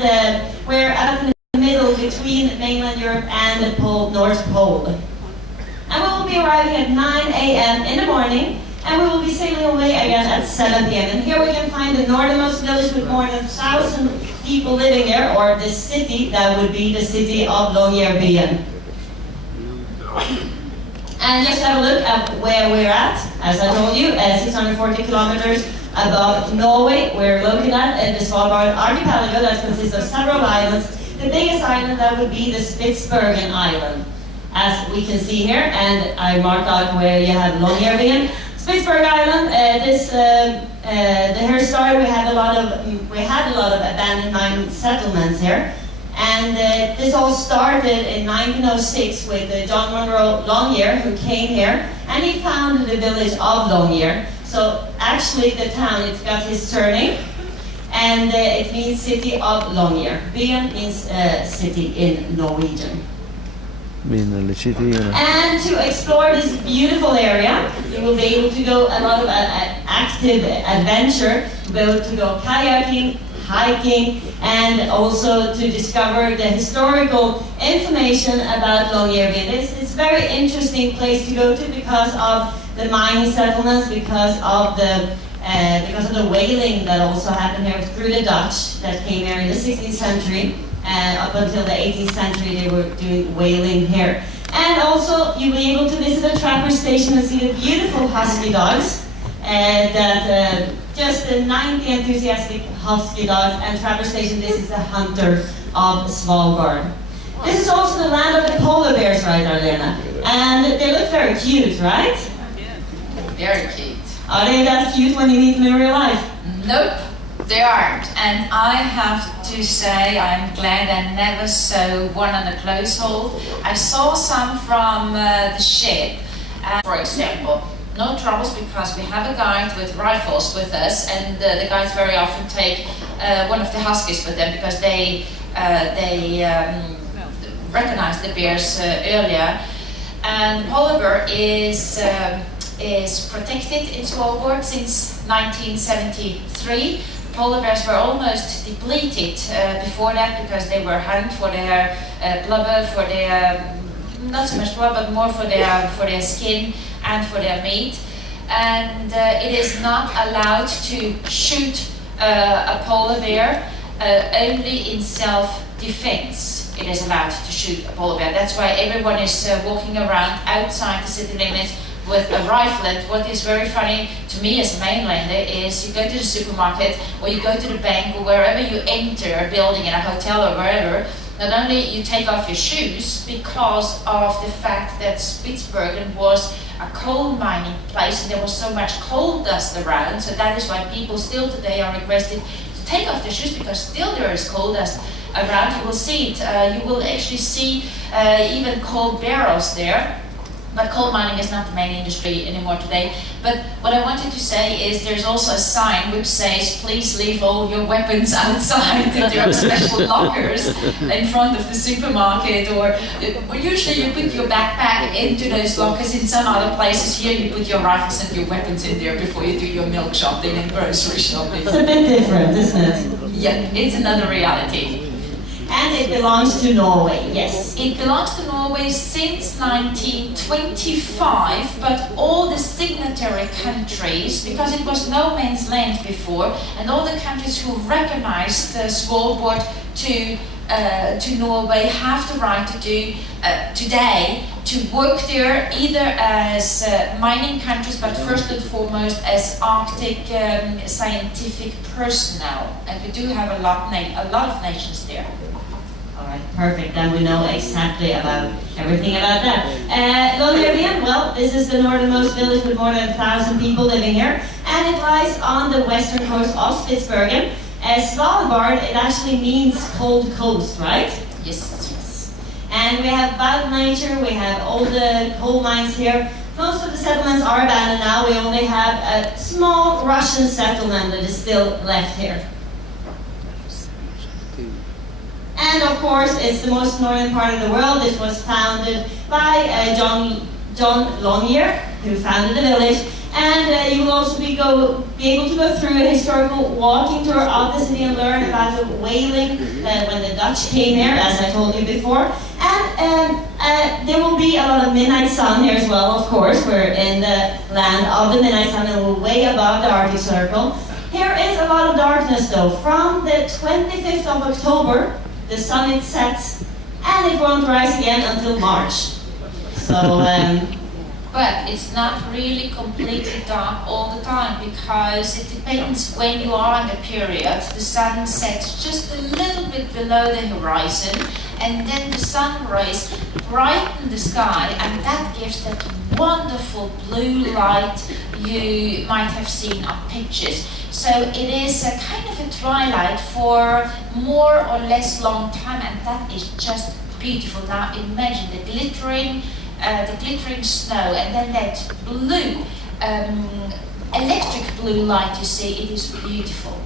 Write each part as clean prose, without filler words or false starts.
and we're out in the middle between mainland Europe and the North Pole. And we will be arriving at 9 a.m. in the morning, and we will be sailing away again at 7 p.m. And here we can find the northernmost village with more than 1,000 people living there, or the city that would be the city of Longyearbyen. And just have a look at where we're at. As I told you, 640 kilometers above Norway. We're looking at the Svalbard archipelago that consists of several islands. The biggest island that would be the Spitsbergen Island, as we can see here. And I marked out where you have Longyearbyen. Spitsbergen Island. Here started. We had a lot of abandoned mine settlements here. And this all started in 1906 with John Monroe Longyear, who came here, and he founded the village of Longyear. So actually the town, it's got his surname, and it means city of Longyear. Byen means city in Norwegian. And to explore this beautiful area, you will be able to go a lot of active adventure, both to go kayaking, hiking, and also to discover the historical information about Longyearbyen. It's a very interesting place to go to because of the mining settlements, because of the whaling that also happened here through the Dutch that came here in the 16th century. And up until the 18th century, they were doing whaling here. And also, you'll be able to visit a trapper station and see the beautiful husky dogs. Just the 90 enthusiastic husky dogs, and trapper station, this is the hunter of Svalbard. This is also the land of the polar bears, right, Arlena? And they look very cute, right? Very cute. Are they that cute when you meet them in real life? Nope, they aren't. And I have to say, I'm glad I never saw one on a close hold. I saw some from the ship, for example. No troubles, because we have a guide with rifles with us, and the guides very often take one of the huskies with them because they recognize the bears earlier. And polar bear is protected in Svalbard since 1973. Polar bears were almost depleted before that because they were hunted for their blubber, for their not so much blubber, but more for their skin and for their meat. And it is not allowed to shoot a polar bear, only in self-defense. It is allowed to shoot a polar bear. That's why everyone is walking around outside the city limits with a rifle. And what is very funny to me as a mainlander is you go to the supermarket or you go to the bank or wherever you enter a building in a hotel or wherever, not only you take off your shoes because of the fact that Spitsbergen was a coal mining place and there was so much coal dust around, so that is why people still today are requested to take off their shoes because still there is coal dust around. You will see it, you will actually see even coal barrels there. But coal mining is not the main industry anymore today. But what I wanted to say is there's also a sign which says, please leave all your weapons outside. There are special lockers in front of the supermarket, or usually you put your backpack into those lockers. In some other places here you put your rifles and your weapons in there before you do your milk shopping and grocery shopping. It's a bit different, isn't it? Yeah, it's another reality. And it belongs to Norway, yes. It belongs to Norway since 1925, but all the signatory countries, because it was no man's land before, and all the countries who recognized Svalbard to Norway have the right to do today to work there either as mining countries, but first and foremost as Arctic scientific personnel. And we do have a lot of nations there. All right, perfect. Then we know exactly about everything about that. Longyearbyen, well, this is the northernmost village with more than 1,000 people living here, and it lies on the western coast of Spitsbergen. Svalbard, it actually means cold coast, right? Yes. And we have wild nature, we have all the coal mines here. Most of the settlements are abandoned now. We only have a small Russian settlement that is still left here. And of course, it's the most northern part of the world. This was founded by John Longyear, who founded the village. And you will also be able to go through a historical walking tour of the city and learn about the whaling when the Dutch came here, as I told you before. And there will be a lot of midnight sun here as well, of course. We're in the land of the midnight sun and we're way above the Arctic Circle. Here is a lot of darkness though. From the 25th of October, the sun it sets, and it won't rise again until March. So, but it's not really completely dark all the time, because it depends when you are in the period. The sun sets just a little bit below the horizon, and then the sun rays brighten the sky, and that gives that wonderful blue light you might have seen on pictures. So it is a kind of a twilight for more or less long time, and that is just beautiful. Now imagine the glittering snow, and then that blue, electric blue light you see. It is beautiful.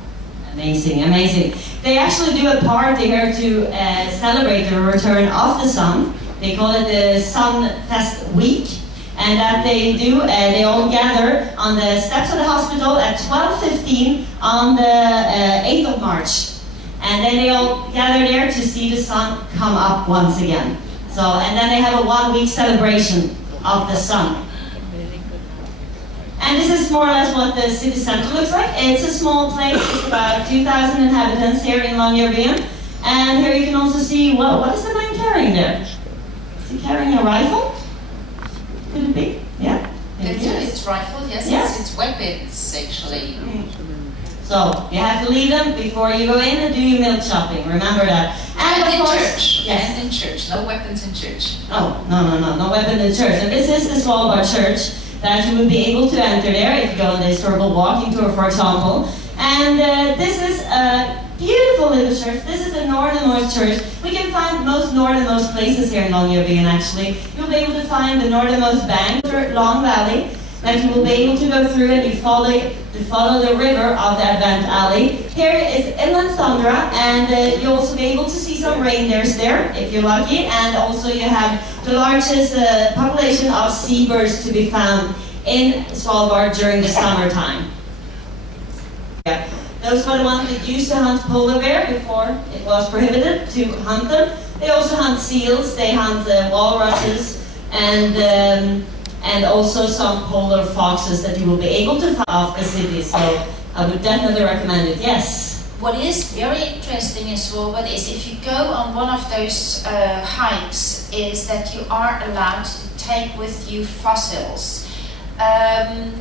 Amazing, amazing. They actually do a party here to celebrate the return of the sun. They call it the Sun Fest Week. And that they do, they all gather on the steps of the hospital at 12:15 on the 8th of March. And then they all gather there to see the sun come up once again. So, and then they have a 1-week celebration of the sun. And this is more or less what the city center looks like. It's a small place, it's about 2,000 inhabitants here in Longyearbyen. And here you can also see, well, what is the man carrying there? Is he carrying a rifle? Could it be? Yeah? It's rifle, yes. Yes. It's weapons, actually. So, you have to leave them before you go in and do your milk shopping. Remember that. And of in course, church. Yes. And in church. No weapons in church. Oh, no weapon in church. And this is the Svalbard Church that you will be able to enter there if you go on the historical walking tour, for example. And this is a beautiful little church. This is the northernmost church. We can find most northernmost places here in Longyearbyen, actually. You'll be able to find the northernmost bank, Long Valley, that you will be able to go through, and you follow the river of the Advent Alley. Here is Inland Tundra, and you'll also be able to see some reindeers there, if you're lucky. And also you have the largest population of seabirds to be found in Svalbard during the summertime. Yeah. Those were the ones that used to hunt polar bear before it was prohibited to hunt them. They also hunt seals, they hunt walruses, and also some polar foxes that you will be able to find off the city. So I would definitely recommend it, yes. What is very interesting as well, is if you go on one of those hikes, is that you are allowed to take with you fossils.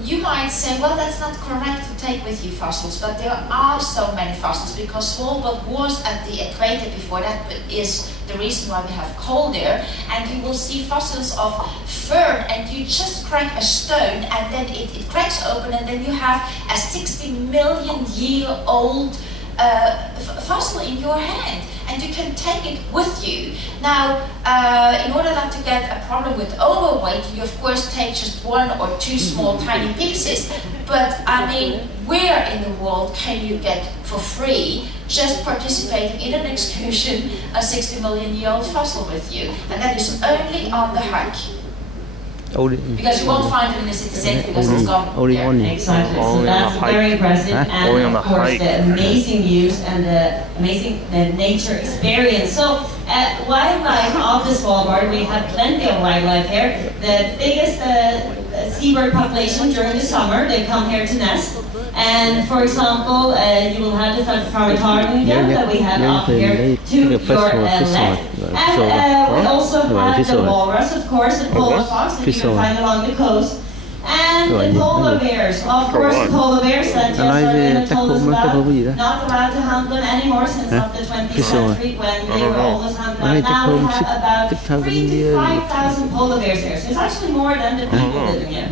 You might say, well, that's not correct to take with you fossils, but there are so many fossils because Svalbard was at the equator before. That is the reason why we have cold there. And you will see fossils of fern, and you just crack a stone, and then it cracks open, and then you have a 60 million year old fossil in your hand. And you can take it with you. Now, in order not to get a problem with overweight, you of course take just 1 or 2 small tiny pieces. But I mean, where in the world can you get for free just participating in an excursion a 60 million year old fossil with you? And that is only on the hike. Because you won't find it in the city center because it's gone. Exactly. So that's very impressive, and of course the amazing views and the amazing nature experience. So wildlife of the Svalbard, we have plenty of wildlife here. The biggest seabird population during the summer, they come here to nest. And for example, you will have the Farmatargen that we have up here to your left. And we also have the walrus, of course, the polar fox that you can find along the coast. And the polar bears, of course, the polar bears that Jens told us about, not allowed to hunt them anymore since of the 20th century when they were always hunted. Now we have about 3,000 to 5,000 polar bears here, so it's actually more than the people living here.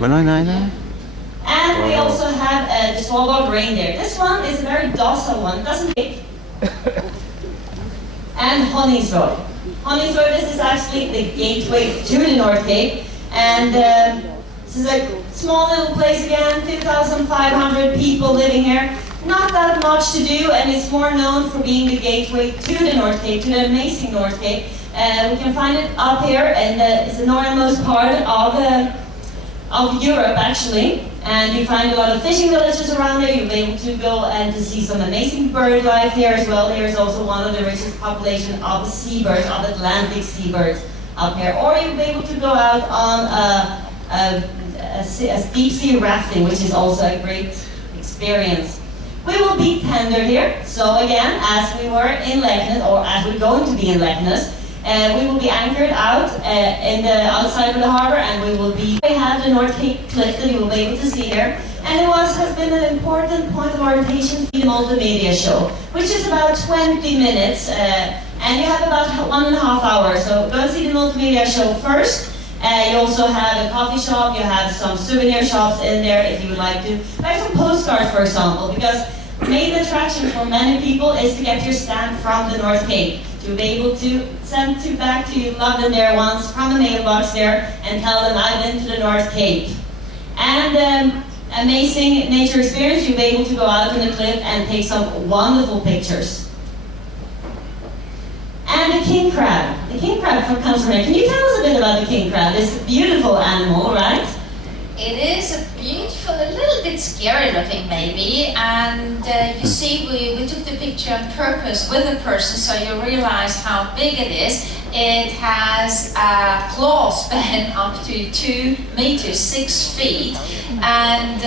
And we also have the Svalbard reindeer. This one is a very docile one, it doesn't kick. And Honningsvåg. Honningsvåg, this is actually the gateway to the North Cape. And this is a small little place again, 2,500 people living here. Not that much to do, and it's more known for being the gateway to the North Cape, to the amazing North Cape. We can find it up here, and it's the northernmost part of Europe, actually. And you find a lot of fishing villages around there. You'll be able to go and to see some amazing bird life here as well. Here's also one of the richest population of seabirds, of Atlantic seabirds up here. Or you'll be able to go out on a deep sea rafting, which is also a great experience. We will be tendered here. So again, as we were in Leknes, or as we're going to be in Leknes, we will be anchored out in the outside of the harbor, and we have the North Cape cliff that you will be able to see here. And it has been an important point of orientation for the multimedia show, which is about 20 minutes, and you have about 1.5 hours. So go and see the multimedia show first. You also have a coffee shop, you have some souvenir shops in there if you would like to. Buy some postcards, for example, because the main attraction for many people is to get your stamp from the North Cape. To be able to send back to your loved one there once from the mailbox there and tell them I've been to the North Cape. And amazing nature experience, you'll be able to go out on the cliff and take some wonderful pictures. And the king crab. The king crab comes from here. Can you tell us a bit about the king crab? It's a beautiful animal, right? It is a beautiful, a little bit scary looking maybe, and you see we took the picture on purpose with a person so you realize how big it is. It has a claw span up to 2 meters, 6 feet, and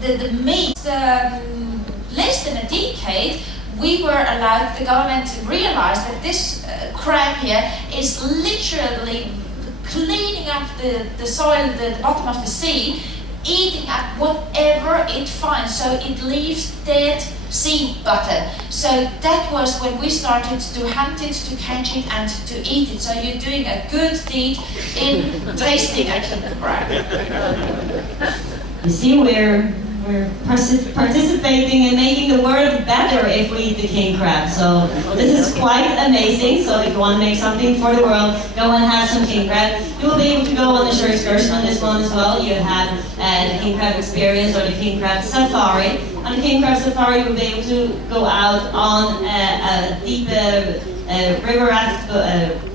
the meat, less than a decade, we were allowed, the government realized that this crab here is literally cleaning up the soil, the bottom of the sea, eating up whatever it finds, so it leaves dead sea bottom. So that was when we started to hunt it, to catch it, and to eat it. So you're doing a good deed in tasting actually the crab. You see, we're participating in making the world better if we eat the king crab. So this is quite amazing. So if you want to make something for the world, go and have some king crab. You will be able to go on the shore excursion on this one as well. You have the king crab experience or the king crab safari. On the king crab safari, you will be able to go out on a deep river raft,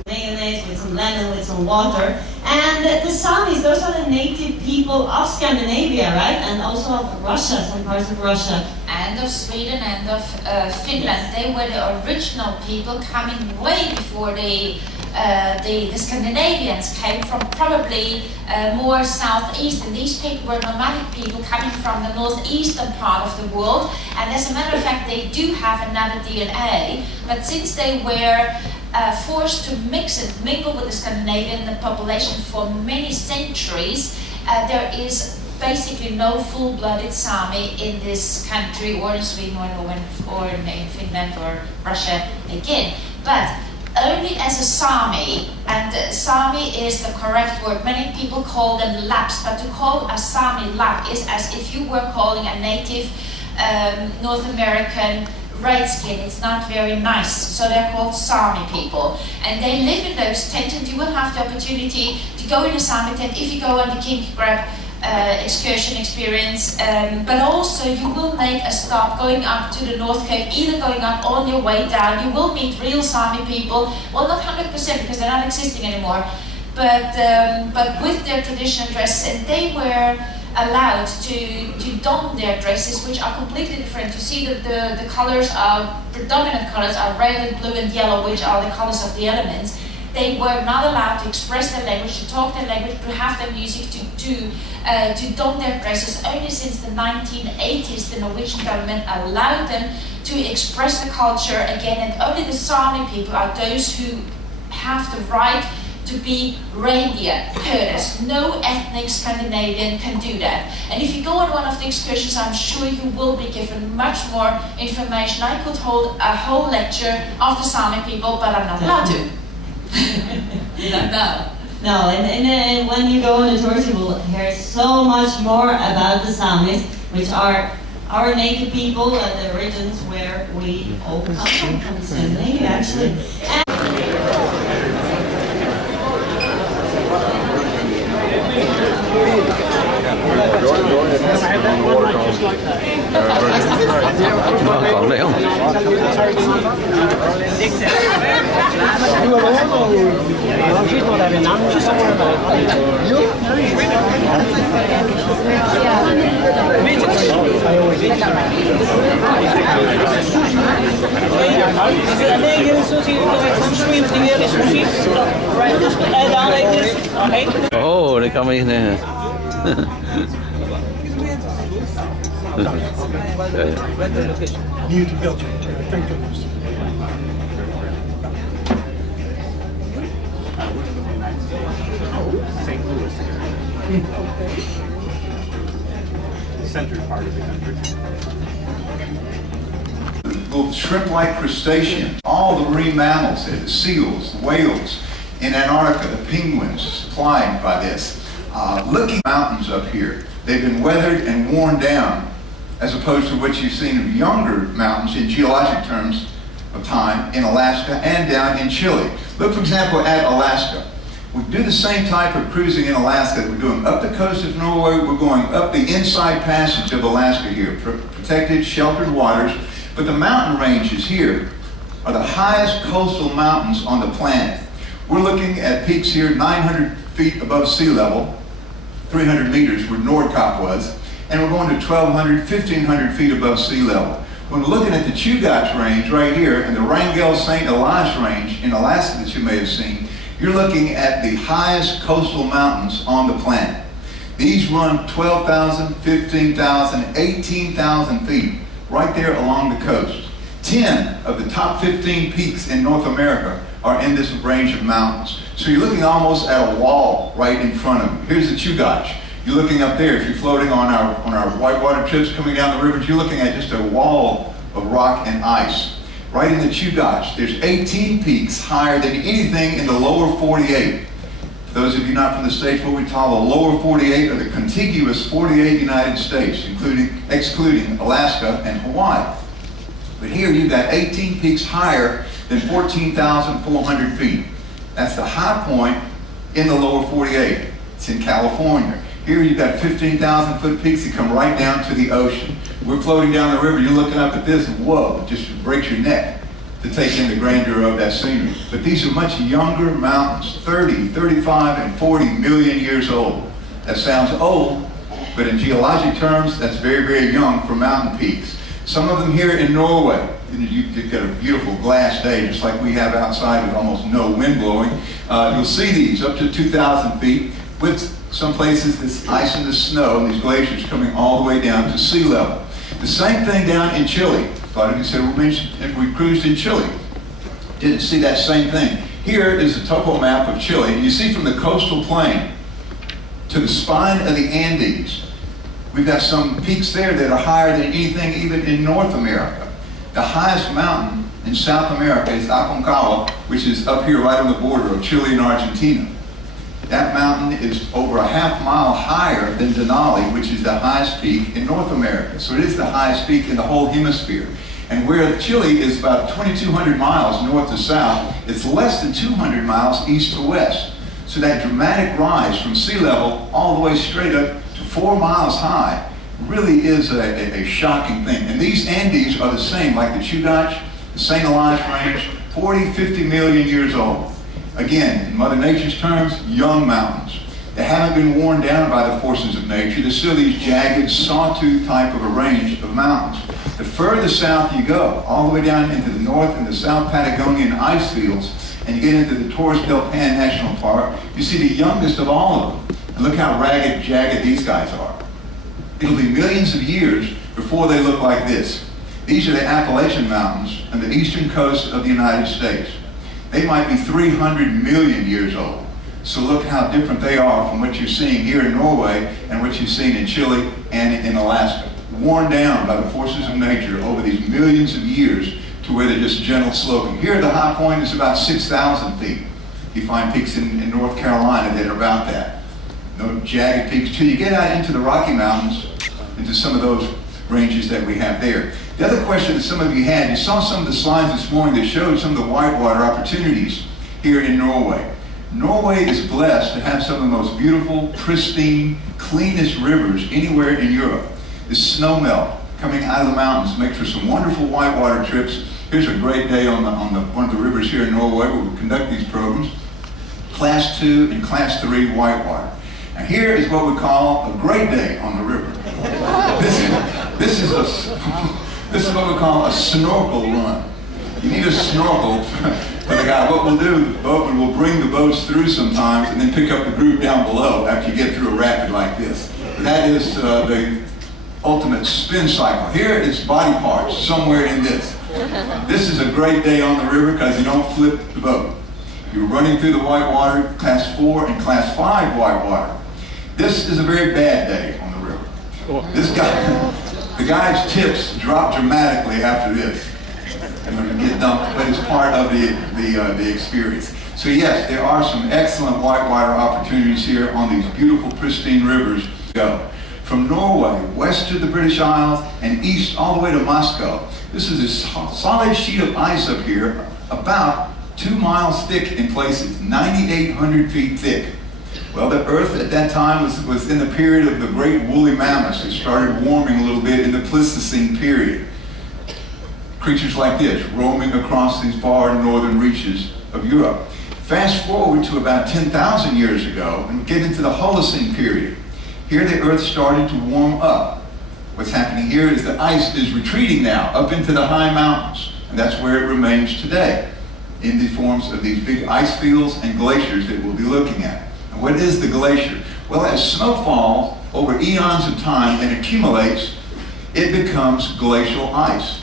mayonnaise with some lemon, with some water. And the Samis, those are the native people of Scandinavia, right? And also of Russia, some parts of Russia. And of Sweden and of Finland. They were the original people coming way before the Scandinavians came from, probably more southeast. And these people were nomadic people coming from the northeastern part of the world. And as a matter of fact, they do have another DNA. But since they were forced to mix and mingle with the Scandinavian population for many centuries, there is basically no full-blooded Sami in this country, or in Sweden, or Norway, or in Finland, or Russia again. But only as a Sami, and Sami is the correct word. Many people call them Lapps, but to call a Sami Lapp is as if you were calling a native North American redskin. It's not very nice, so they're called Sami people, and they live in those tents. And you will have the opportunity to go in a Sami tent if you go on the king crab excursion experience, but also you will make a stop going up to the North Cape, either going up on your way down. You will meet real Sami people, well, not 100% because they're not existing anymore, but with their traditional dresses, and they were allowed to don their dresses, which are completely different. You see that the colors are, predominant colors are red and blue and yellow, which are the colors of the elements. They were not allowed to express their language, to talk their language, to have their music, to don their dresses. Only since the 1980s, the Norwegian government allowed them to express the culture again, and only the Sami people are those who have the right to be reindeer herders. No ethnic Scandinavian can do that. And if you go on one of the excursions, I'm sure you will be given much more information. I could hold a whole lecture of the Sami people, but I'm not allowed to. No, and when you go on the tours, you will hear so much more about the Samis, which are our native people and the regions where we all come from Scandinavia, actually. And on the watercolumn. Calm down. She's not having none. She's not worried about it. You? En then getting sushi, some shrimp here, the sushi. Right, just add on like this. Okay. Oh, det kommer in här. New to Belgium. Thank goodness. St. Louis. Central part of the country. Little shrimp-like crustaceans, all the marine mammals, the seals, the whales in Antarctica, the penguins supplied by this. Looking at mountains up here, they've been weathered and worn down, as opposed to what you've seen of younger mountains in geologic terms of time in Alaska and down in Chile. Look, for example, at Alaska. We do the same type of cruising in Alaska that we're doing up the coast of Norway. We're going up the inside passage of Alaska here, protected, sheltered waters. But the mountain ranges here are the highest coastal mountains on the planet. We're looking at peaks here 900 feet above sea level, 300 meters where Nordkapp was, and we're going to 1,200, 1,500 feet above sea level. When we're looking at the Chugach Range right here and the Wrangell-St. Elias Range in Alaska that you may have seen, you're looking at the highest coastal mountains on the planet. These run 12,000, 15,000, 18,000 feet right there along the coast. 10 of the top 15 peaks in North America are in this range of mountains. So you're looking almost at a wall right in front of you. Here's the Chugach. You're looking up there. If you're floating on our whitewater trips coming down the rivers, you're looking at just a wall of rock and ice. Right in the Chugach, there's 18 peaks higher than anything in the lower 48. For those of you not from the States, what we call the lower 48 are the contiguous 48 United States, excluding Alaska and Hawaii. But here you've got 18 peaks higher than 14,400 feet. That's the high point in the lower 48. It's in California. Here you've got 15,000 foot peaks that come right down to the ocean. We're floating down the river, you're looking up at this, and whoa, it just breaks your neck to take in the grandeur of that scenery. But these are much younger mountains, 30, 35, and 40 million years old. That sounds old, but in geologic terms, that's very, very young for mountain peaks. Some of them here in Norway, you've got a beautiful glass day, just like we have outside with almost no wind blowing. You'll see these up to 2,000 feet with some places this ice and the snow and these glaciers coming all the way down to sea level. The same thing down in Chile. A lot of you said we cruised in Chile. Didn't see that same thing. Here is a topo map of Chile, and you see from the coastal plain to the spine of the Andes, we've got some peaks there that are higher than anything even in North America. The highest mountain in South America is Aconcagua, which is up here right on the border of Chile and Argentina. That mountain is over a half mile higher than Denali, which is the highest peak in North America. So it is the highest peak in the whole hemisphere. And where Chile is about 2,200 miles north to south, it's less than 200 miles east to west. So that dramatic rise from sea level all the way straight up to 4 miles high really is a shocking thing. And these Andes are the same, like the Chugach, the St. Elias Range, 40, 50 million years old. Again, in Mother Nature's terms, young mountains. They haven't been worn down by the forces of nature. There's still these jagged, sawtooth type of a range of mountains. The further south you go, all the way down into the north and the South Patagonian ice fields, and you get into the Torres del Paine National Park, you see the youngest of all of them. And look how ragged, jagged these guys are. It'll be millions of years before they look like this. These are the Appalachian Mountains on the eastern coast of the United States. They might be 300 million years old. So look how different they are from what you're seeing here in Norway and what you've seen in Chile and in Alaska. Worn down by the forces of nature over these millions of years to where they're just gentle sloping. Here the high point is about 6,000 feet. You find peaks in North Carolina that are about that. No jagged peaks till you get out into the Rocky Mountains, into some of those ranges that we have there. The other question that some of you had, you saw some of the slides this morning that showed some of the whitewater opportunities here in Norway. Norway is blessed to have some of the most beautiful, pristine, cleanest rivers anywhere in Europe. is snow melt coming out of the mountains. Makes for some wonderful whitewater trips. Here's a great day on one of the rivers here in Norway where we conduct these programs. Class 2 and Class 3 whitewater. Now here is what we call a great day on the river. This is what we call a snorkel run. You need a snorkel for the guy. What we'll do, the boatman will bring the boats through sometimes and then pick up the group down below after you get through a rapid like this. That is the ultimate spin cycle. Here it's body parts somewhere in this. This is a great day on the river because you don't flip the boat. You're running through the whitewater, Class 4 and Class 5 whitewater. This is a very bad day on the river. This guy, the guy's tips drop dramatically after this. And when you get dumped, but it's part of the experience. So yes, there are some excellent whitewater opportunities here on these beautiful, pristine rivers to go. From Norway, west to the British Isles, and east all the way to Moscow. This is a solid sheet of ice up here, about 2 miles thick in places, 9,800 feet thick. Well, the Earth at that time was in the period of the great woolly mammoths. It started warming a little bit in the Pleistocene period. Creatures like this roaming across these far northern reaches of Europe. Fast forward to about 10,000 years ago and get into the Holocene period. Here the Earth started to warm up. What's happening here is the ice is retreating now up into the high mountains, and that's where it remains today in the forms of these big ice fields and glaciers that we'll be looking at. And what is the glacier? Well, as snow falls over eons of time and accumulates, it becomes glacial ice.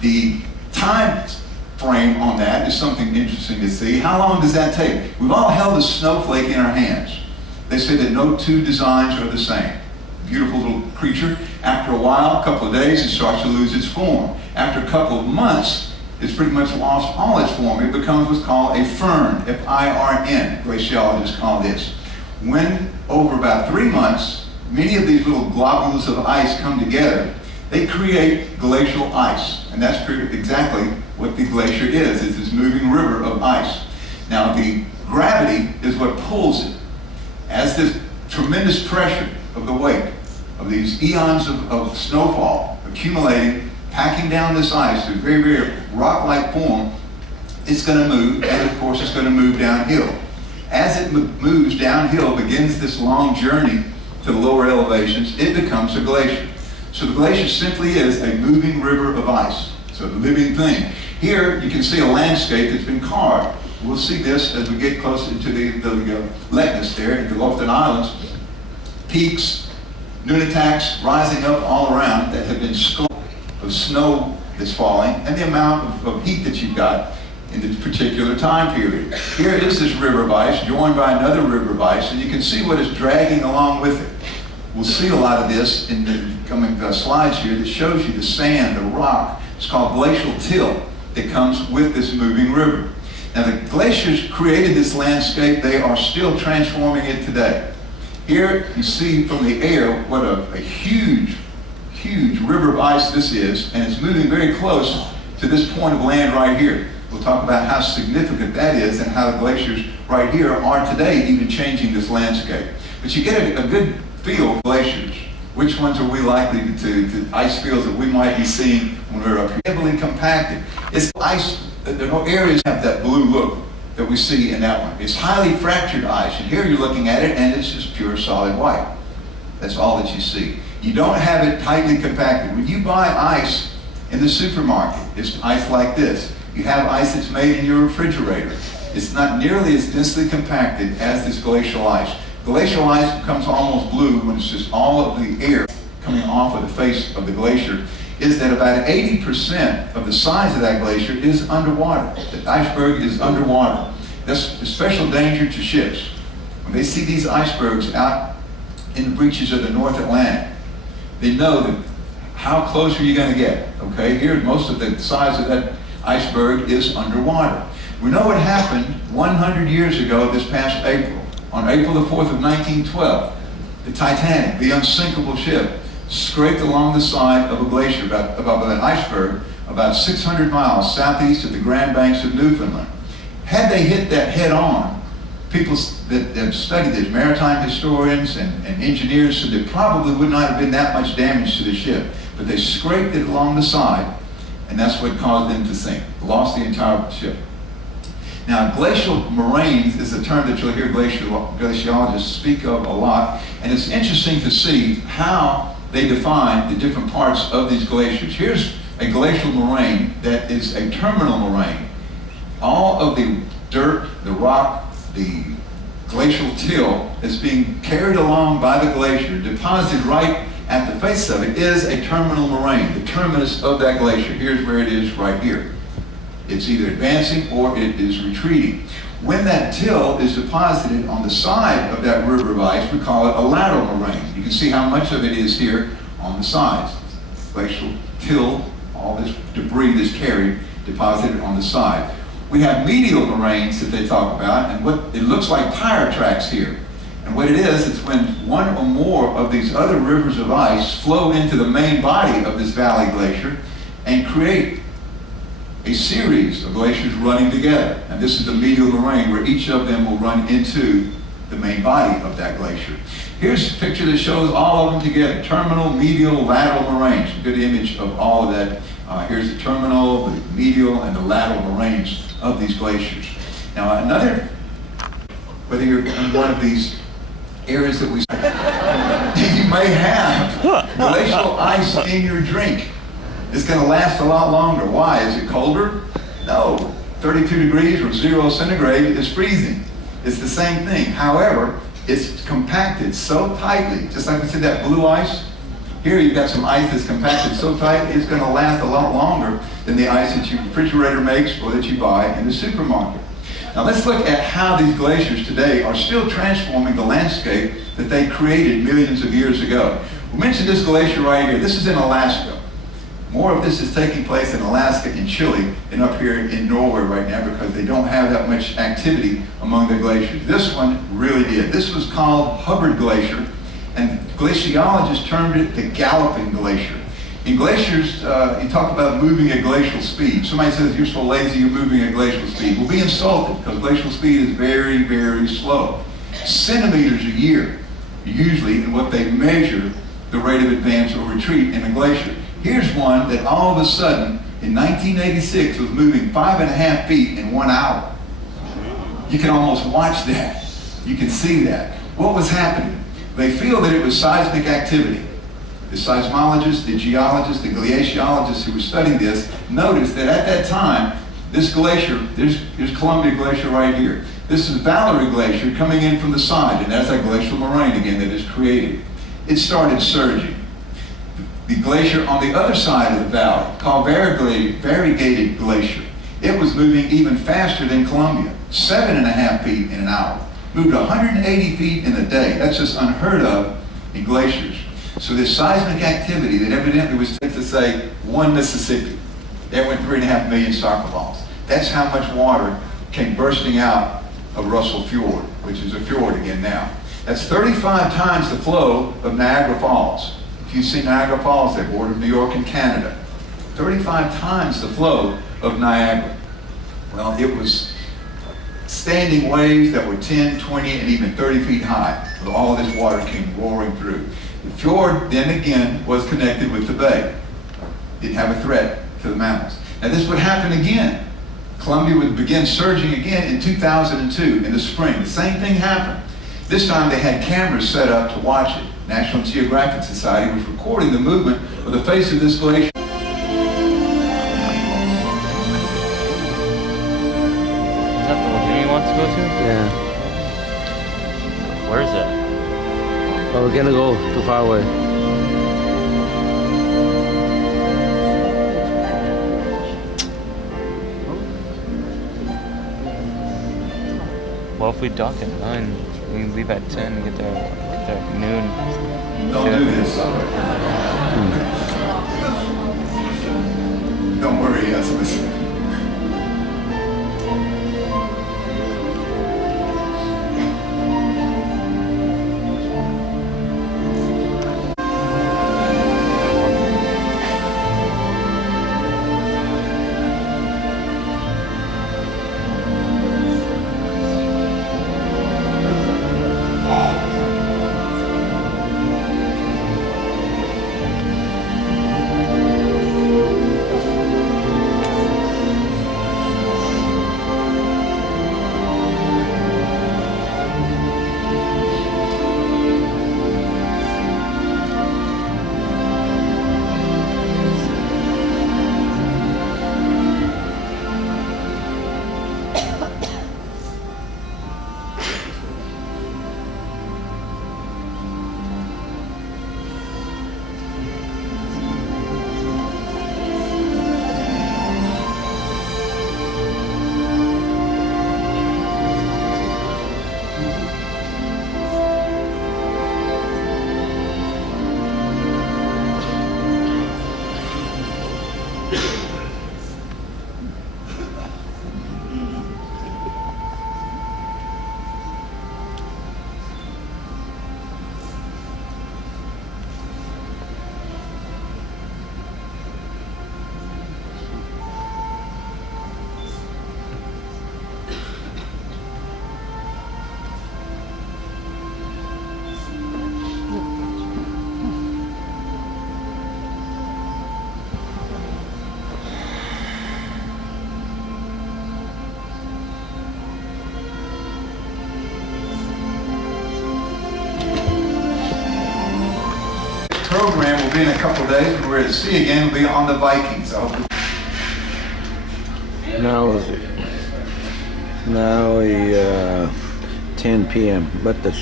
The time frame on that is something interesting to see. How long does that take? We've all held a snowflake in our hands. They say that no two designs are the same. Beautiful little creature. After a while, a couple of days, it starts to lose its form. After a couple of months, it's pretty much lost all its form. It becomes what's called a firn, F-I-R-N, glaciologists call this. When over about 3 months, many of these little globules of ice come together, they create glacial ice. And that's exactly what the glacier is this moving river of ice. Now the gravity is what pulls it. As this tremendous pressure of the weight of these eons of snowfall accumulating, packing down this ice to a very, very rock-like form, it's going to move, and of course it's going to move downhill. As it moves downhill, begins this long journey to the lower elevations, it becomes a glacier. So the glacier simply is a moving river of ice. So the living thing. Here you can see a landscape that's been carved. We'll see this as we get closer to the Leknes there in the Lofoten Islands. Peaks, nunataks rising up all around that have been sculpted of snow that's falling and the amount of heat that you've got in this particular time period. Here is this river of ice joined by another river of ice, and you can see what is dragging along with it. We'll see a lot of this in the coming slides here that shows you the sand, the rock. It's called glacial till that comes with this moving river. Now the glaciers created this landscape. They are still transforming it today. Here you see from the air what a huge, huge river of ice this is, and it's moving very close to this point of land right here. We'll talk about how significant that is and how the glaciers right here are today even changing this landscape. But you get a good feel of glaciers. Which ones are we likely to ice fields that we might be seeing when we're up here? Heavily compacted. It's ice, there are no areas that have that blue look that we see in that one. It's highly fractured ice, and here you're looking at it and it's just pure solid white. That's all that you see. You don't have it tightly compacted. When you buy ice in the supermarket, it's ice like this. You have ice that's made in your refrigerator. It's not nearly as densely compacted as this glacial ice. Glacial ice becomes almost blue when it's just all of the air coming off of the face of the glacier. Is that about 80% of the size of that glacier is underwater. The iceberg is underwater. That's a special danger to ships. When they see these icebergs out in the breaches of the North Atlantic, they know that how close are you going to get? Okay, here most of the size of that iceberg is underwater. We know what happened 100 years ago this past April. On April the 4th of 1912, the Titanic, the unsinkable ship, scraped along the side of a glacier, above an iceberg, about 600 miles southeast of the Grand Banks of Newfoundland. Had they hit that head on, people that have studied this, maritime historians and engineers, said there probably would not have been that much damage to the ship, but they scraped it along the side, and that's what caused them to sink. Lost the entire ship. Now, glacial moraines is a term that you'll hear glaciologists speak of a lot, and it's interesting to see how they define the different parts of these glaciers. Here's a glacial moraine that is a terminal moraine. All of the dirt, the rock, the glacial till is being carried along by the glacier, deposited right at the face of it is a terminal moraine, the terminus of that glacier. Here's where it is right here. It's either advancing or it is retreating. When that till is deposited on the side of that river of ice, we call it a lateral moraine. You can see how much of it is here on the sides. Glacial till, all this debris that's carried, deposited on the side. We have medial moraines that they talk about, and what it looks like tire tracks here. And what it is, it's when one or more of these other rivers of ice flow into the main body of this valley glacier and create a series of glaciers running together. And this is the medial moraine where each of them will run into the main body of that glacier. Here's a picture that shows all of them together. Terminal, medial, lateral moraines. A good image of all of that. Here's the terminal, the medial, and the lateral moraines of these glaciers. Now another, whether you're in one of these areas that we you may have glacial ice in your drink. It's going to last a lot longer. Why? Is it colder? No. 32 degrees or 0 centigrade is freezing. It's the same thing. However, it's compacted so tightly, just like we said, that blue ice. Here you've got some ice that's compacted so tight, it's going to last a lot longer than the ice that your refrigerator makes or that you buy in the supermarket. Now let's look at how these glaciers today are still transforming the landscape that they created millions of years ago. We mentioned this glacier right here. This is in Alaska. More of this is taking place in Alaska and Chile than up here in Norway right now because they don't have that much activity among the glaciers. This one really did. This was called Hubbard Glacier, and glaciologists termed it the Galloping Glacier. In glaciers, you talk about moving at glacial speed. Somebody says, you're so lazy, you're moving at glacial speed. We'll be insulted because glacial speed is very, very slow. Centimeters a year, usually, in what they measure the rate of advance or retreat in a glacier. Here's one that all of a sudden, in 1986, was moving 5.5 feet in 1 hour. You can almost watch that. You can see that. What was happening? They feel that it was seismic activity. The seismologists, the geologists, the glaciologists who were studying this noticed that at that time, this glacier, here's Columbia Glacier right here. This is Valerie Glacier coming in from the side, and that's a glacial moraine again that is created. It started surging. The glacier on the other side of the valley, called Variegated Glacier, it was moving even faster than Columbia, 7.5 feet in an hour. Moved 180 feet in a day. That's just unheard of in glaciers. So this seismic activity that evidently was safe to say one Mississippi, there went 3.5 million soccer balls. That's how much water came bursting out of Russell Fjord, which is a fjord again now. That's 35 times the flow of Niagara Falls. If you see Niagara Falls, they border New York and Canada. 35 times the flow of Niagara. Well, it was standing waves that were 10, 20, and even 30 feet high. With all of this water came roaring through. The fjord then again was connected with the bay. Didn't have a threat to the mountains. Now this would happen again. Columbia would begin surging again in 2002 in the spring. The same thing happened. This time they had cameras set up to watch it. National Geographic Society was recording the movement of the face of this glacier. Is that the lagoon you want to go to? Yeah. Where is it? But we're gonna go too far away. Well, if we dock at 9, we leave at 10 and get there at noon. Don't do this. Don't worry, yes, listen. will be in a couple of days when we're at sea again. We'll be on the Vikings. I hope. Now it's 10 p.m. but the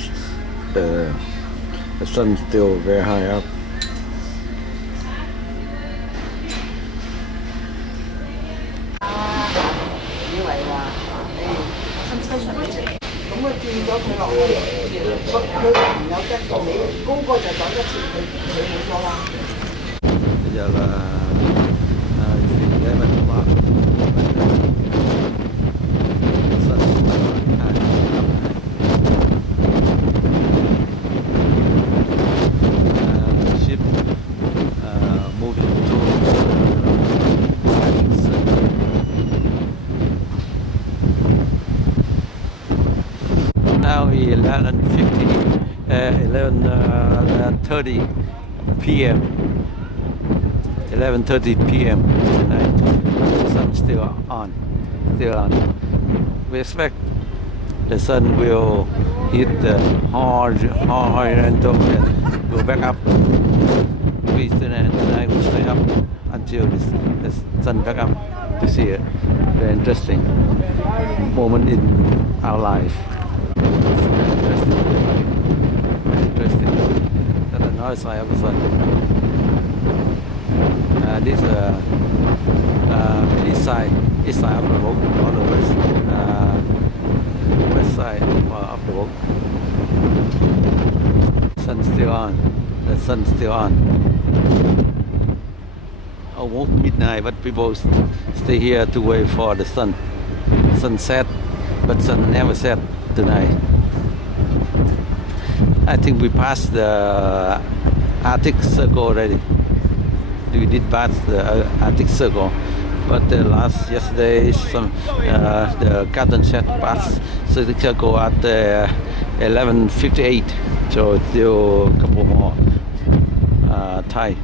sun's still very high up. Bây giờ là 11 o'clock. Ship moving to now 11:30 p.m. 11:30 p.m. tonight. The sun's still on. We expect the sun will hit the horizontal and go back up. We tonight will stay up until the sun back up to see it. Very interesting moment in our life. Very interesting. That's another side of the sun. This east side of the boat, on the west side of the boat. Sun's still on. The sun's still on. Almost midnight, but people stay here to wait for the sunset, but sun never set tonight. I think we passed the Arctic Circle already. We did pass the Arctic Circle, but yesterday the Captain said pass the Arctic Circle at 11:58, so still a couple more time.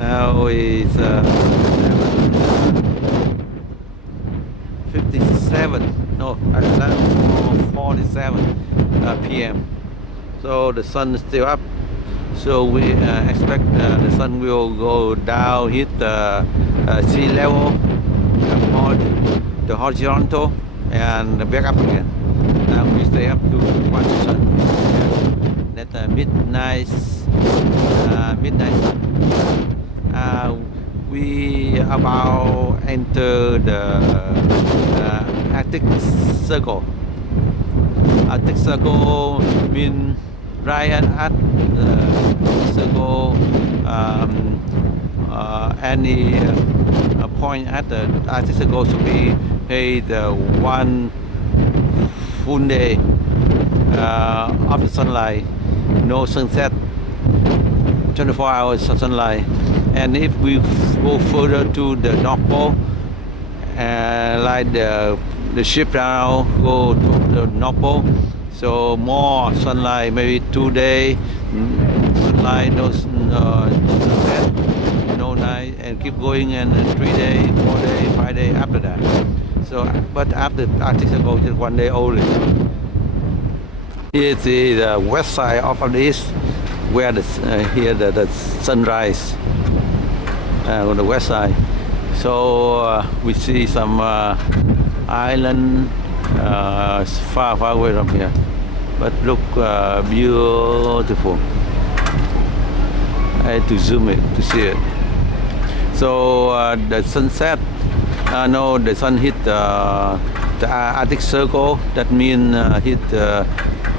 Now it's 11:47 p.m. So the sun is still up. So we expect the sun will go down, hit the sea level, the horizontal, and back up again. Now we stay up to watch the sun. At midnight sun. We about enter the Arctic Circle. Arctic Circle means right at the circle. Any point at the Arctic Circle should be the one full day of the sunlight, no sunset, 24 hours of sunlight. And if we go further to the North Pole, like the ship now go to the North Pole, so more sunlight, maybe 2 days sunlight, no sunset, no night, and keep going, and 3 days, 4 days, 5 days after that. So, but after Arctic Circle, just 1 day only. Here is the west side of the east, where here the sunrise. On the west side, so we see some island far away from here, but look beautiful. I had to zoom it to see it. So the sunset, no, the sun hit the Arctic Circle. That means hit the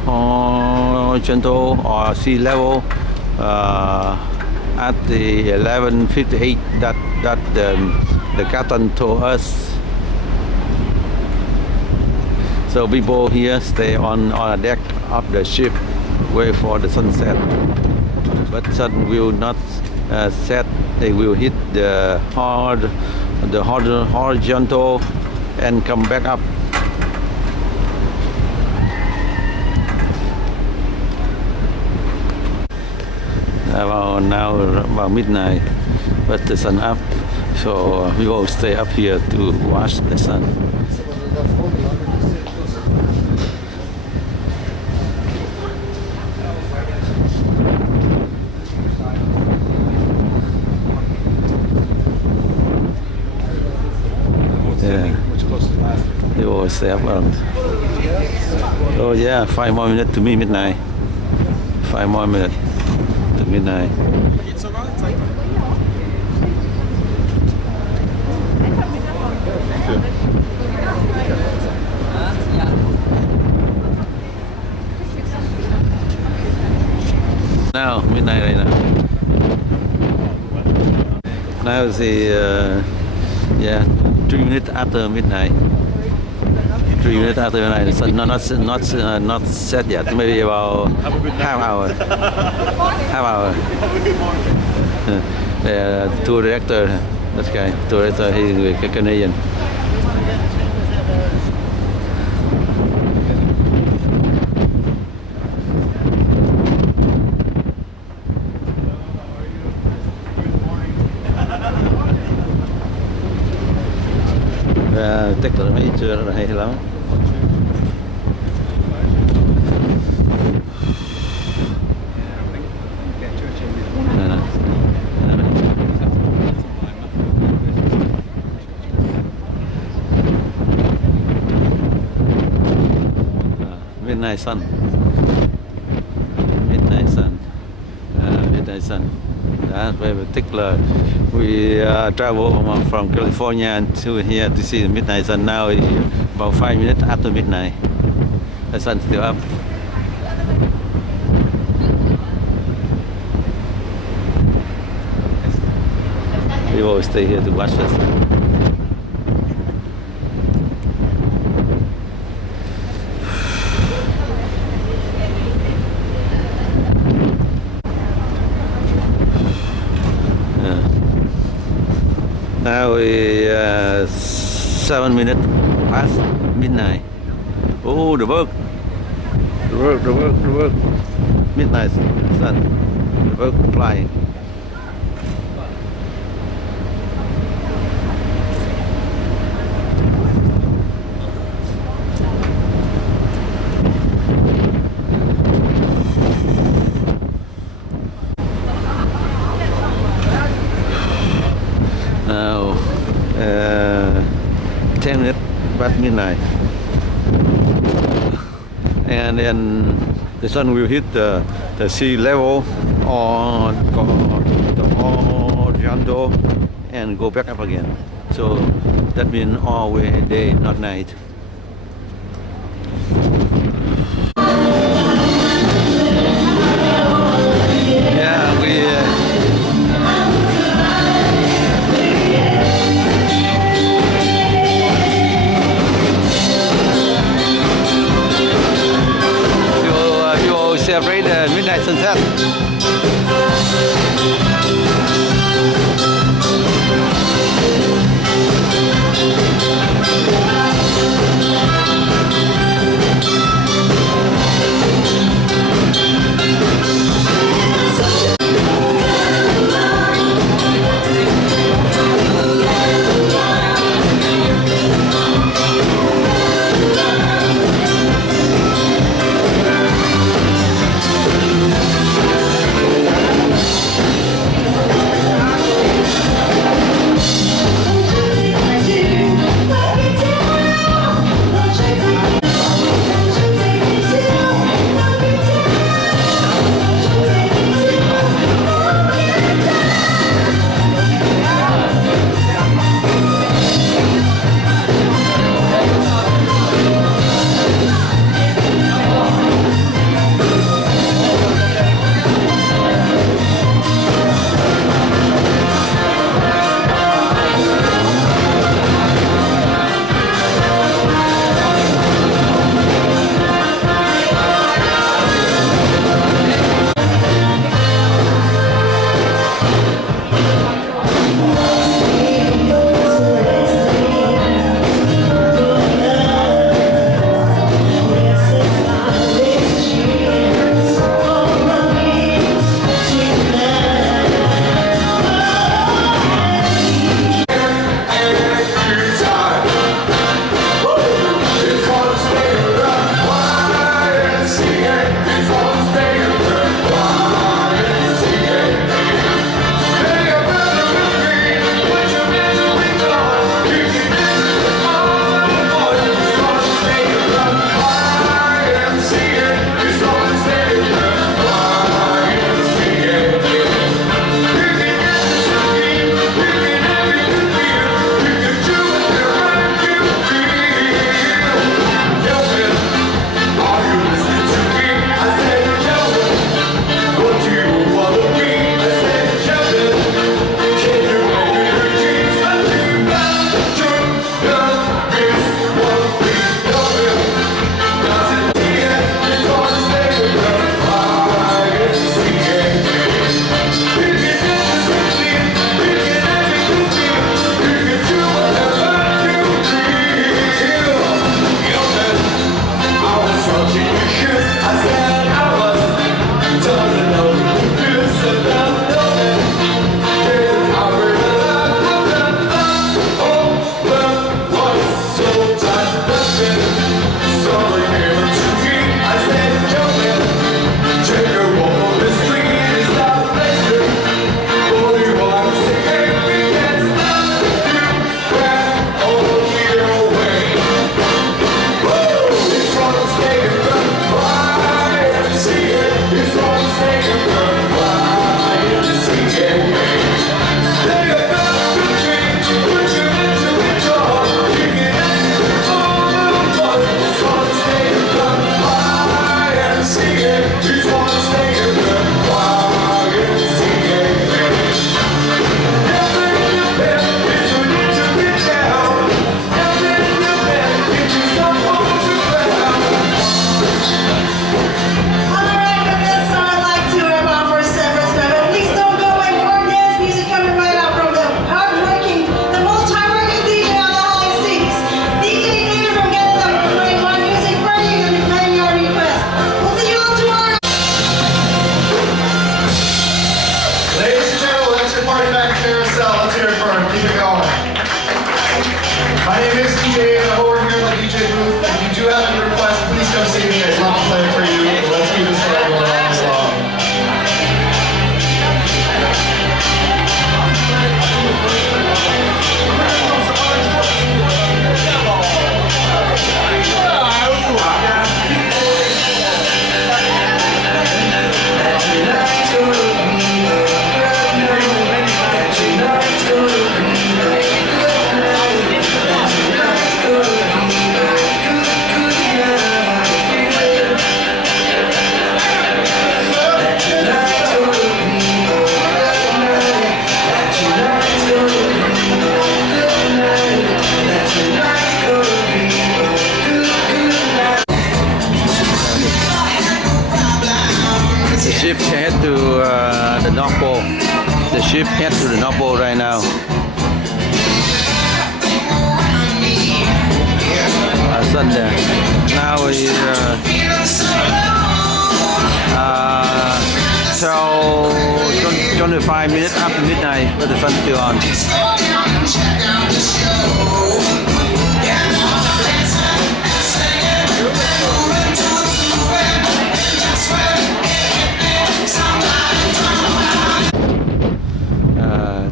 horizontal or sea level. At the 11:58 that the captain told us. So people here stay on a deck of the ship, wait for the sunset. But sun will not set. They will hit the horizontal and come back up. Now about midnight, but the sun up. So we will stay up here to watch the sun. Yeah, we will stay up around. Oh yeah, 5 more minutes to midnight. 5 more minutes to midnight. Now, midnight right now. Now is the, 3 minutes after midnight. 3 minutes after midnight. So not set yet. Maybe about half hour. Half hour. The tour director, this guy, tour director, he's a Canadian. Chắc là mấy chưa là hay lắm. Midnight sun. Midnight sun. Midnight sun. That's very particular. We travel from California to here to see the midnight sun. Now it's about 5 minutes after midnight. The sun's still up. We will stay here to watch the sun. Now we 7 minutes past midnight. Oh, the work. Midnight sun. The work flying. Now 10 minutes past midnight, and then the sun will hit the sea level on the horizontal and go back up again. So that means always day, not night. Yeah, celebrate the midnight sunset. My name is DJ, and I'm over here in the DJ booth. If you do have any requests, please come see me. I'd love to play it for you. Let's keep this party going on as long. The ship head to the North Pole. The ship head to the North Pole right now. Sunday. Now is 25 minutes after midnight, but the sun's still on.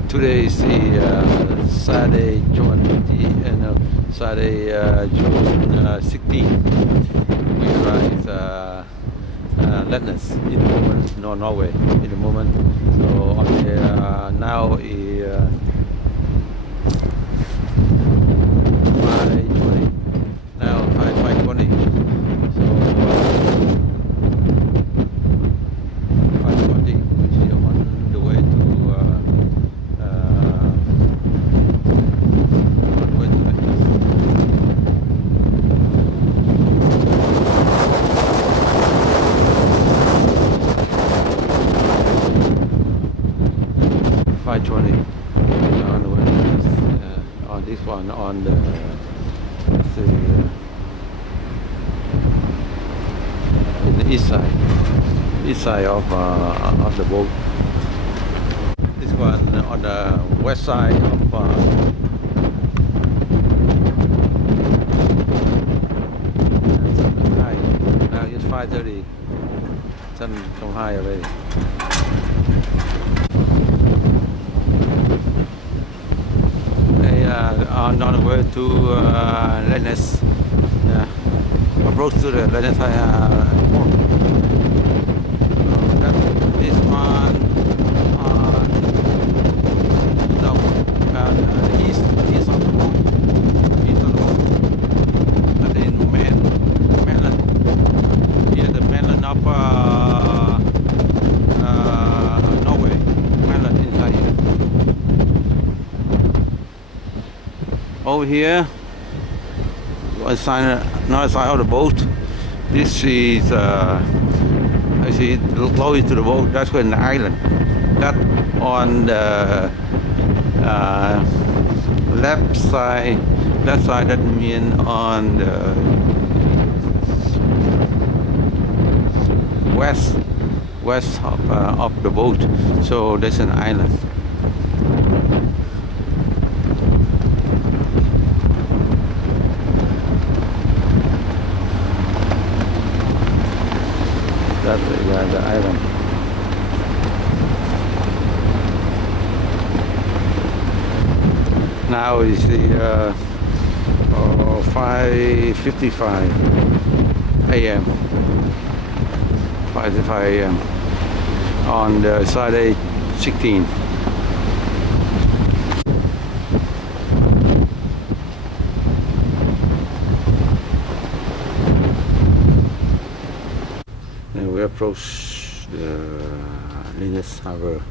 Today is the Saturday, June 16th. We arrived Lindesnes in the moment, Norway in the moment. So on the, now is 5:20. Now 5:20. So 5:20. We are on the way to. On the way, on this one, on the in the east side of the boat. This one on the west side of high. Now it's 5:30. Sun come high already. On the way to Lindesnes, approach to the Lindesnes port. This one no, east of the boat, and then mainland. Here the mainland of Norway, mainland inside here. Over here, one side, another side of the boat. This is, I see, close to the boat. That's when the island. That on the left side. That means on the west of the boat. So that's an island. That's the island. Now is the 5:55 a.m. 5:55 a.m. on the Saturday 16th. we approach the Linus Harbor.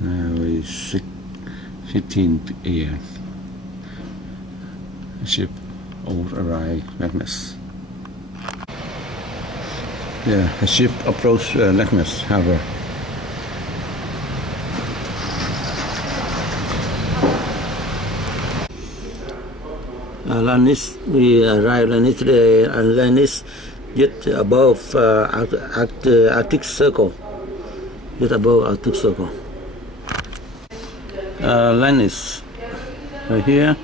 Now it's 15 a.m. Ship arrived Leknes. Yeah, the ship approached Leknes Harbor. Lannis, we arrived Lannis today, and Lannis just above Arctic Circle. Just above Arctic Circle. Lannis, right here.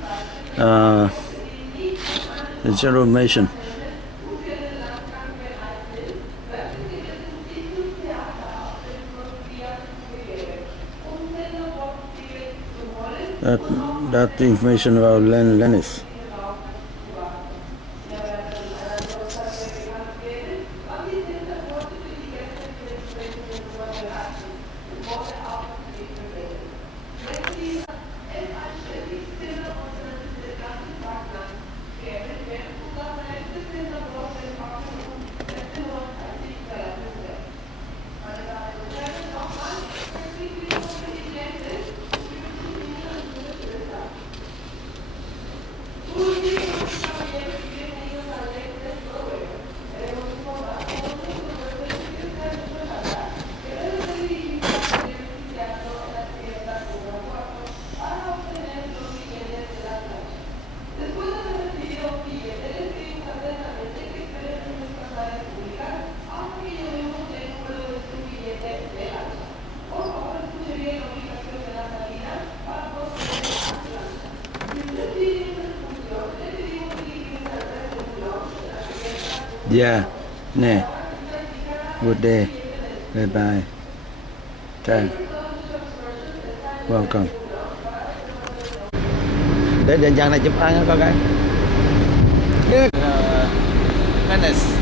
The general mention. That information about Lannis. Yeah, nè, good day, bye bye, thanks, welcome. Để định dạng này chụp ảnh nha con gái. Venice.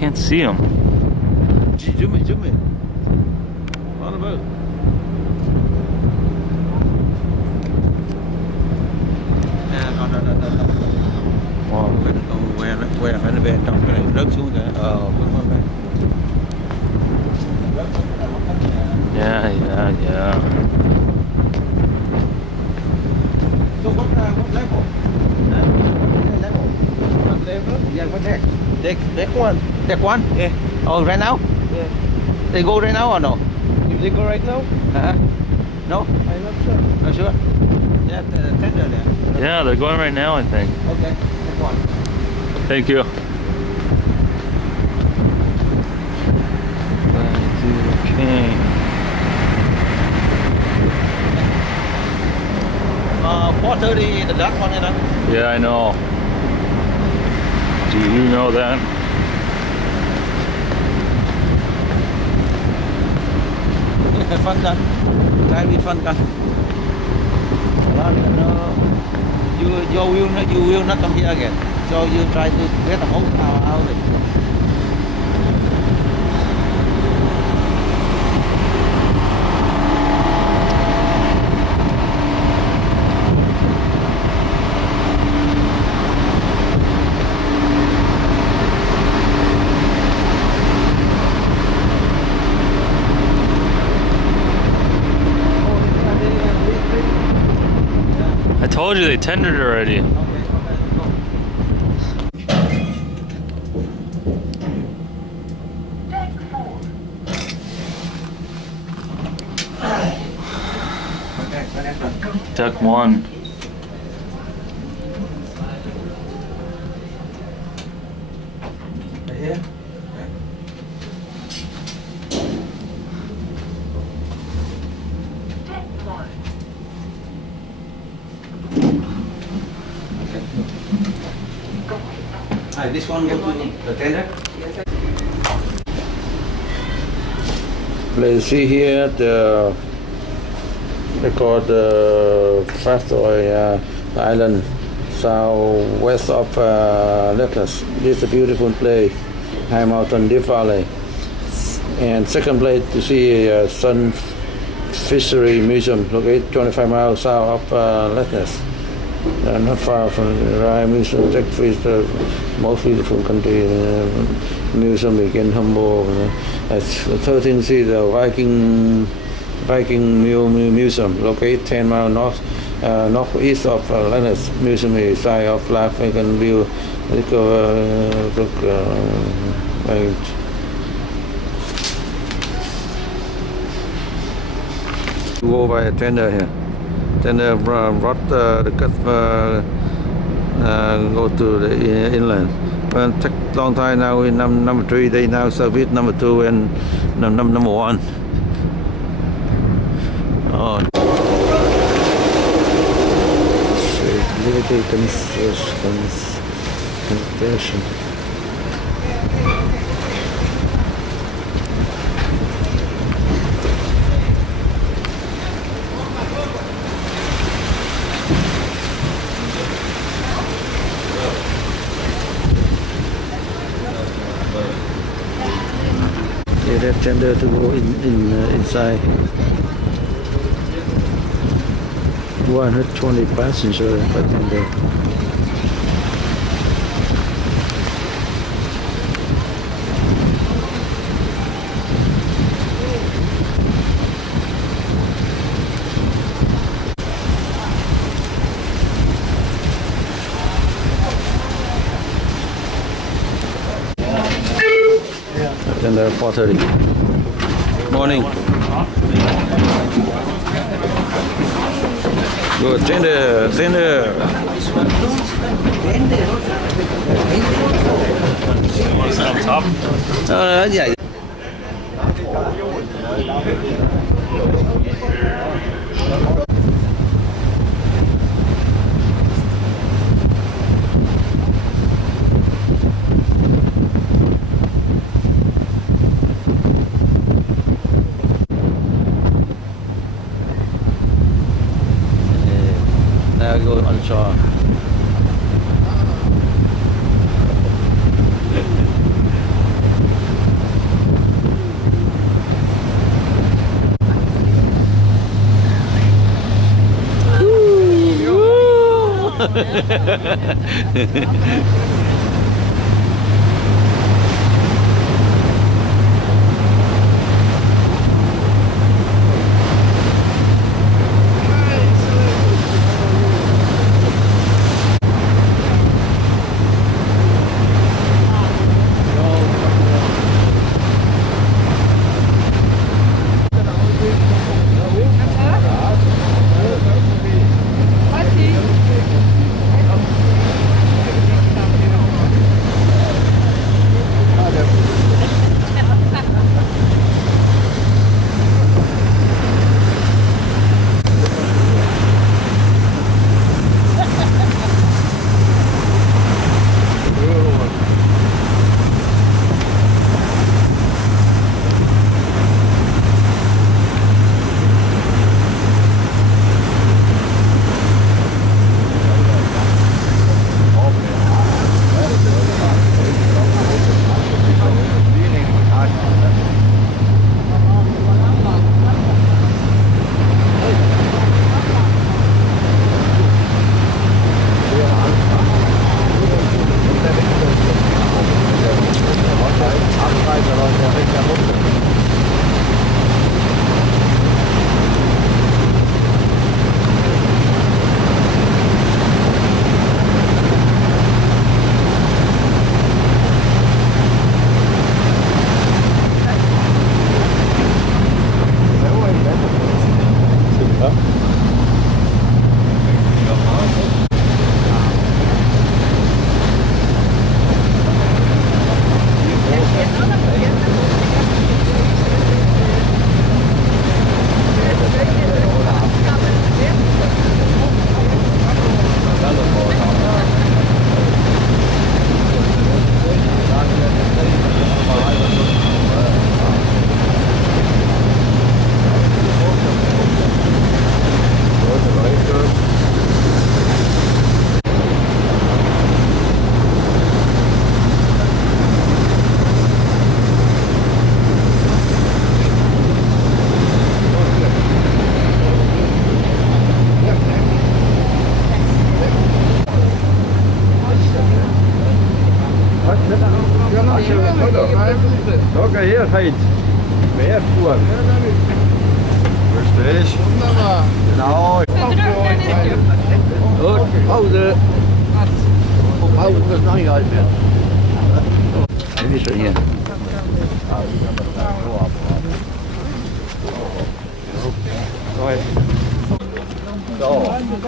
Can't see him. Zoom in. On the boat. No. Wow, quay phải về trong cái này rớt xuống kìa. Vẫn còn đây. Yeah. Deck one. Yeah. Oh, right now? Yeah. They go right now or no? If they go right now, No? I'm not sure. Not sure? Yeah, the tender there. Yeah, they're going right now, I think. Okay, that's one. Thank you. Okay. 4:30, the dark one, you know? Yeah, I know. Do you know that? Fun gun. Try with fun gun. You will not come here again. So you try to get the whole hour out. I told you they tendered already. Deck 1. Here? This one go to the tender. Let's see here the they call the Fastoy Island, southwest of Letnas. This is a beautiful place, High Mountain Deep Valley. And second place to see Sun Fishery Museum, located 25 miles south of Letnas. Not far from the Rai Museum. That is the most beautiful country museum in Humboldt. At 13 see the Viking Museum, located 10 miles northeast of Lennox. Museum is site of life African view. Go by a tender here. Tender brought the customer go to the inland. But it took a long time now in number 3. They now service number 2 and number 1. Oh. Liberty Constitution. That tender to go inside. 120 passengers per tender. Tender 4:30. Morning. Good. Tender. Is it on top? Yeah. Now go on shore. Toca hier, Heinz. Mehr vor. Richtig. Genau. Gut, Pause. Pause muss noch nicht alt werden. Wie schon hier.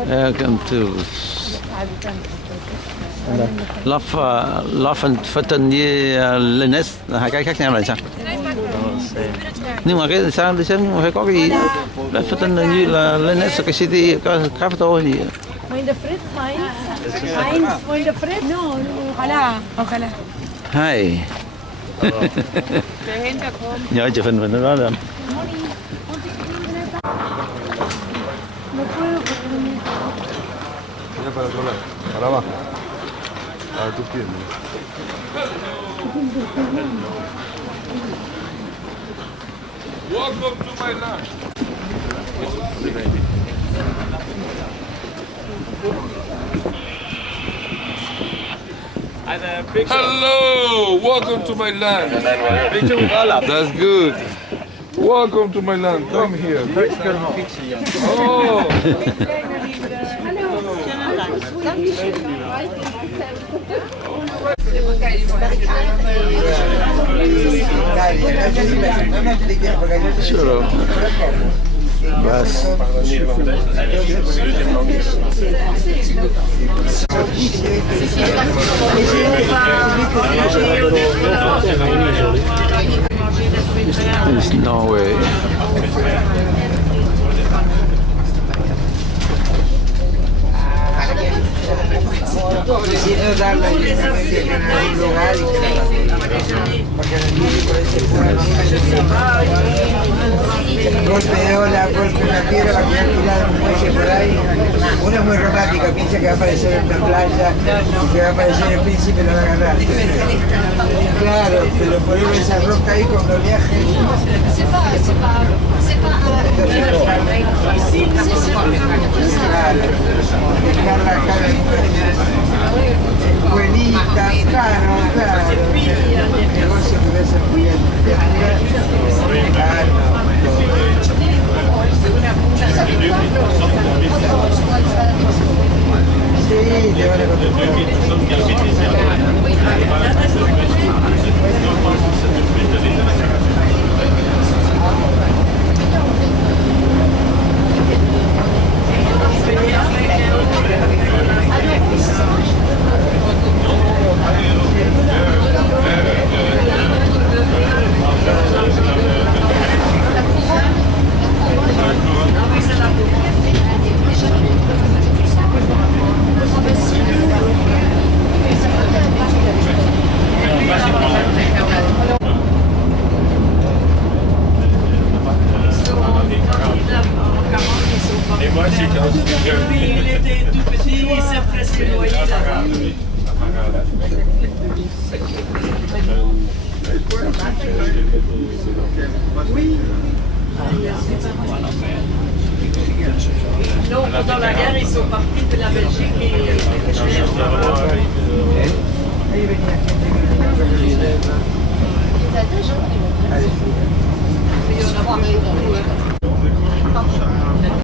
Welcome to Lafayette Lennes. Hai cái khác nhau là sao? Nhưng mà cái sao phải có cái gì? Lafayette như là Lennes cái city capital gì? Freunde Fritz, Heinz, Freunde Fritz. No, ojalá. Hi. Nhớ chụp hình mình đó lên. Para abajo. A tu pie. Welcome to my land. Hello, welcome to my land. That's good. Welcome to my land. Come here. Oh. Sure. Bas. There's no way. Decido darle un lugar y porque golpe de ola, golpe de una piedra, va a quedar tirada un muelle por ahí. Uno es muy romántico, piensa que va a aparecer en la playa y que va a aparecer el príncipe y lo va a agarrar. Claro, pero poner esa roca ahí con oleaje. Claro, dejarla acá buenita, claro. El negocio que ves muy bien. Sí, te van a Et moi, j'ai il était tout petit, il s'est presque noyé là-bas. Oui. Non, pendant la guerre, ils sont partis de la Belgique et il y en a beaucoup.